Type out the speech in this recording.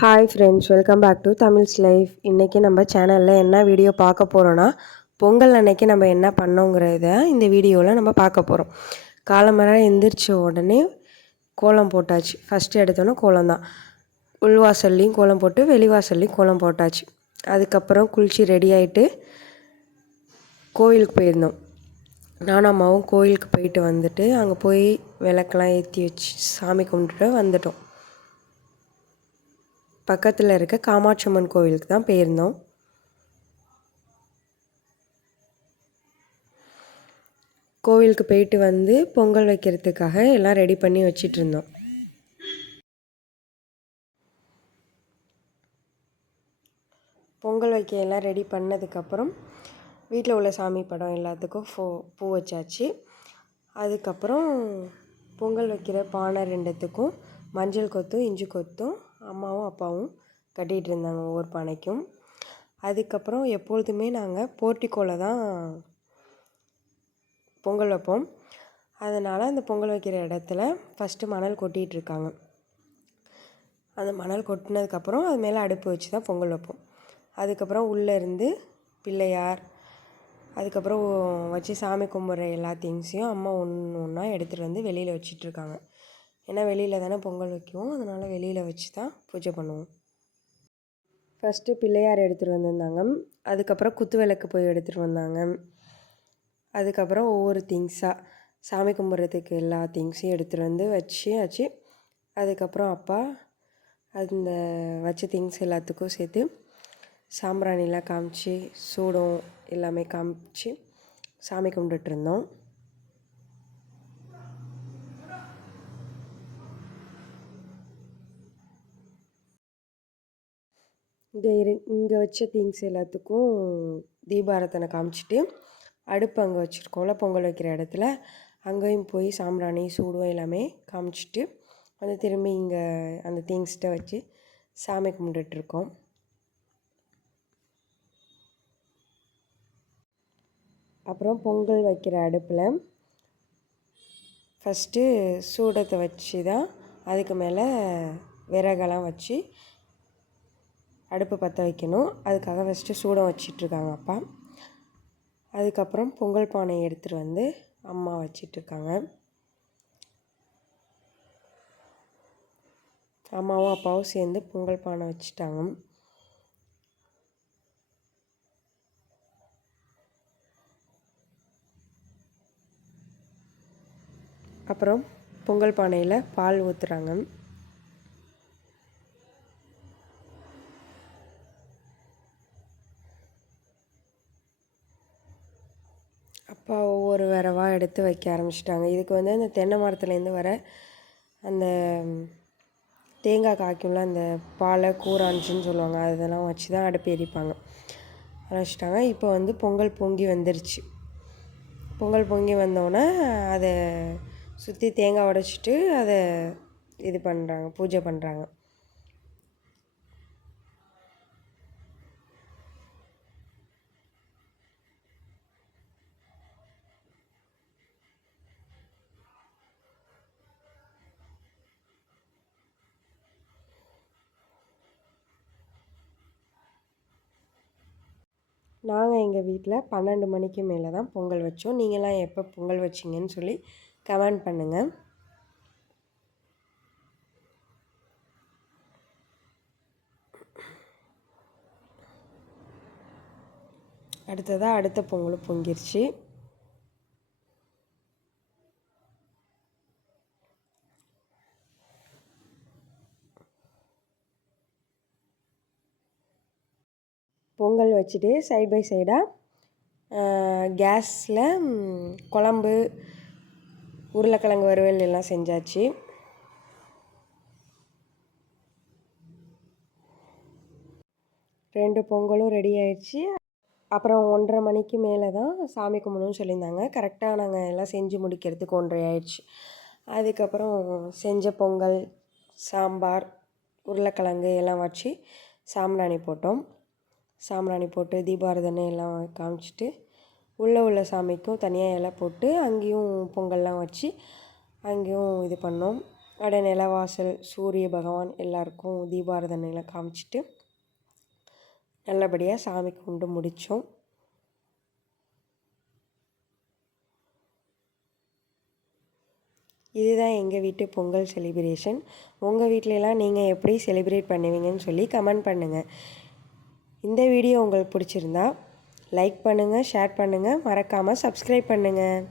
Hi friends, welcome back to Tamil's life. இன்றைக்கி நம்ம சேனலில் என்ன வீடியோ பார்க்க போகிறோன்னா, பொங்கல் அன்னைக்கு நம்ம என்ன பண்ணோங்கிறத இந்த வீடியோவில் நம்ம பார்க்க போகிறோம். காலம்பர எந்திரிச்ச உடனே கோலம் போட்டாச்சு. ஃபஸ்ட்டு எடுத்தோன்னே கோலம் தான். உள்வாசல்லையும் கோலம் போட்டு வெளிவாசல்லையும் கோலம் போட்டாச்சு. அதுக்கப்புறம் குளித்து ரெடி ஆகிட்டு கோயிலுக்கு போயிருந்தோம். நானும் அம்மாவும் கோயிலுக்கு போயிட்டு வந்துட்டு அங்கே போய் விளக்கெல்லாம் ஏற்றி வச்சு சாமி கும்பிட்டுட்டு வந்துட்டோம். பக்கத்தில் இருக்க காமாட்சி அம்மன் கோவிலுக்கு தான் போயிருந்தோம். கோவிலுக்கு போயிட்டு வந்து பொங்கல் வைக்கிறதுக்காக எல்லாம் ரெடி பண்ணி வச்சிட்டு இருந்தோம். பொங்கல் வைக்க எல்லாம் ரெடி பண்ணதுக்கப்புறம் வீட்டில் உள்ள சாமி படம் எல்லாத்துக்கும் பூ வச்சாச்சு. அதுக்கப்புறம் பொங்கல் வைக்கிற பானை ரெண்டுத்துக்கும் மஞ்சள் கொத்தும் இஞ்சி கொத்தும் அம்மாவும் அப்பாவும் கட்டிகிட்டு இருந்தாங்க ஒவ்வொரு பானைக்கும். அதுக்கப்புறம் எப்பொழுதுமே நாங்கள் போர்ட்டிக்கோவில் தான் பொங்கல் வைப்போம். அதனால் அந்த பொங்கல் வைக்கிற இடத்துல ஃபஸ்ட்டு மணல் கொட்டிகிட்ருக்காங்க. அந்த மணல் கொட்டினதுக்கப்புறம் அது மேலே அடுப்பு வச்சு தான் பொங்கல் வைப்போம். அதுக்கப்புறம் உள்ளே இருந்து பிள்ளையார் அதுக்கப்புறம் வச்சு சாமி கும்பிட்ற எல்லா திங்ஸையும் அம்மா ஒன்று ஒன்றா எடுத்துகிட்டு வந்து வெளியில் வச்சிட்ருக்காங்க. ஏன்னா வெளியில் தானே பொங்கல் வைக்குவோம், அதனால் வெளியில் வச்சு தான் பூஜை பண்ணுவோம். ஃபஸ்ட்டு பிள்ளையார் எடுத்துகிட்டு வந்திருந்தாங்க. அதுக்கப்புறம் குத்து விளக்கு போய் எடுத்துகிட்டு வந்தாங்க. அதுக்கப்புறம் ஒவ்வொரு திங்ஸாக சாமி கும்பிட்றதுக்கு எல்லா திங்ஸையும் எடுத்துகிட்டு வந்து வச்சு அதுக்கப்புறம் அப்பா அந்த வச்ச திங்ஸ் எல்லாத்துக்கும் சேர்த்து சாம்பிராணிலாம் காமிச்சு சூடம் எல்லாமே காமிச்சு சாமி கும்பிட்டுருந்தோம். இங்கே வச்ச திங்ஸ் எல்லாத்துக்கும் தீபாரத்தனை காமிச்சிட்டு அடுப்பு அங்கே வச்சுருக்கோம்ல பொங்கல் வைக்கிற இடத்துல அங்கேயும் போய் சாம்பிராணி சூடம் எல்லாமே காமிச்சிட்டு வந்து திரும்பி இங்கே அந்த திங்ஸ்கிட்ட வச்சு சாமி கும்பிட்டுட்ருக்கோம். அப்புறம் பொங்கல் வைக்கிற அடுப்பில் ஃபஸ்ட்டு சூடத்தை வச்சு தான் அதுக்கு மேலே விறகெல்லாம் வச்சு அடுப்பு பற்ற வைக்கணும். அதுக்காக ஃபஸ்ட்டு சூடம் வச்சிட்ருக்காங்க அப்பா. அதுக்கப்புறம் பொங்கல் பானையை எடுத்துகிட்டு வந்து அம்மா வச்சிட்ருக்காங்க. அம்மாவும் அப்பாவும் சேர்ந்து பொங்கல் பானை வச்சுட்டாங்க. அப்புறம் பொங்கல் பானையில் பால் ஊற்றுறாங்க. அப்பா ஒவ்வொரு வரவாக எடுத்து வைக்க ஆரம்பிச்சிட்டாங்க. இதுக்கு வந்து அந்த தென்னை மரத்துலேருந்து வர அந்த தேங்காய் காய்க்கும்ல அந்த பாலை கூராஞ்சுன்னு சொல்லுவாங்க, அதெல்லாம் வச்சு தான் அடுப்பு எரிப்பாங்க. வச்சுட்டாங்க. இப்போ வந்து பொங்கல் பொங்கி வந்துருச்சு. பொங்கல் பொங்கி வந்தோடனே அதை சுற்றி தேங்காய் உடைச்சிட்டு அதை இது பண்ணுறாங்க, பூஜை பண்ணுறாங்க. நாங்கள் எங்கள் வீட்டில் 12 மணிக்கு மேலே தான் பொங்கல் வச்சோம். நீங்களாம் எப்போ பொங்கல் வச்சிங்கன்னு சொல்லி கமெண்ட் பண்ணுங்கள். அடுத்ததாக அடுத்த பொங்கலும் பொங்கிருச்சு. பொங்கல் வச்சுட்டு சைட் பை சைடாக கேஸில் குழம்பு உருளைக்கிழங்கு வறுவல் எல்லாம் செஞ்சாச்சு. ரெண்டு பொங்கலும் ரெடி ஆயிடுச்சு. அப்புறம் 1:30 மணிக்கு மேலே தான் சாமி கும்பிடணும்னு சொல்லியிருந்தாங்க. கரெக்டாக நாங்கள் எல்லாம் செஞ்சு முடிக்கிறதுக்கு 1:30 ஆயிடுச்சு. அதுக்கப்புறம் செஞ்ச பொங்கல் சாம்பார் உருளைக்கிழங்கு எல்லாம் வச்சு சாம்பிராணி போட்டோம். சாம்பிராணி போட்டு தீபாராதனை எல்லாம் காமிச்சிட்டு உள்ளே உள்ள சாமிக்கும் தனியாக இலை போட்டு அங்கேயும் பொங்கல்லாம் வச்சு அங்கேயும் இது பண்ணோம். நிலவாசல் சூரிய பகவான் எல்லாருக்கும் தீபாராதனையில் காமிச்சிட்டு நல்லபடியாக சாமி கும்பிட்டு முடித்தோம். இதுதான் எங்கள் வீட்டு பொங்கல் செலிப்ரேஷன். உங்கள் வீட்டிலலாம் நீங்கள் எப்படி செலிப்ரேட் பண்ணுவீங்கன்னு சொல்லி கமெண்ட் பண்ணுங்கள். இந்த வீடியோ உங்களுக்கு பிடிச்சிருந்தா லைக் பண்ணுங்கள், ஷேர் பண்ணுங்கள், மறக்காமல் சப்ஸ்கிரைப் பண்ணுங்கள்.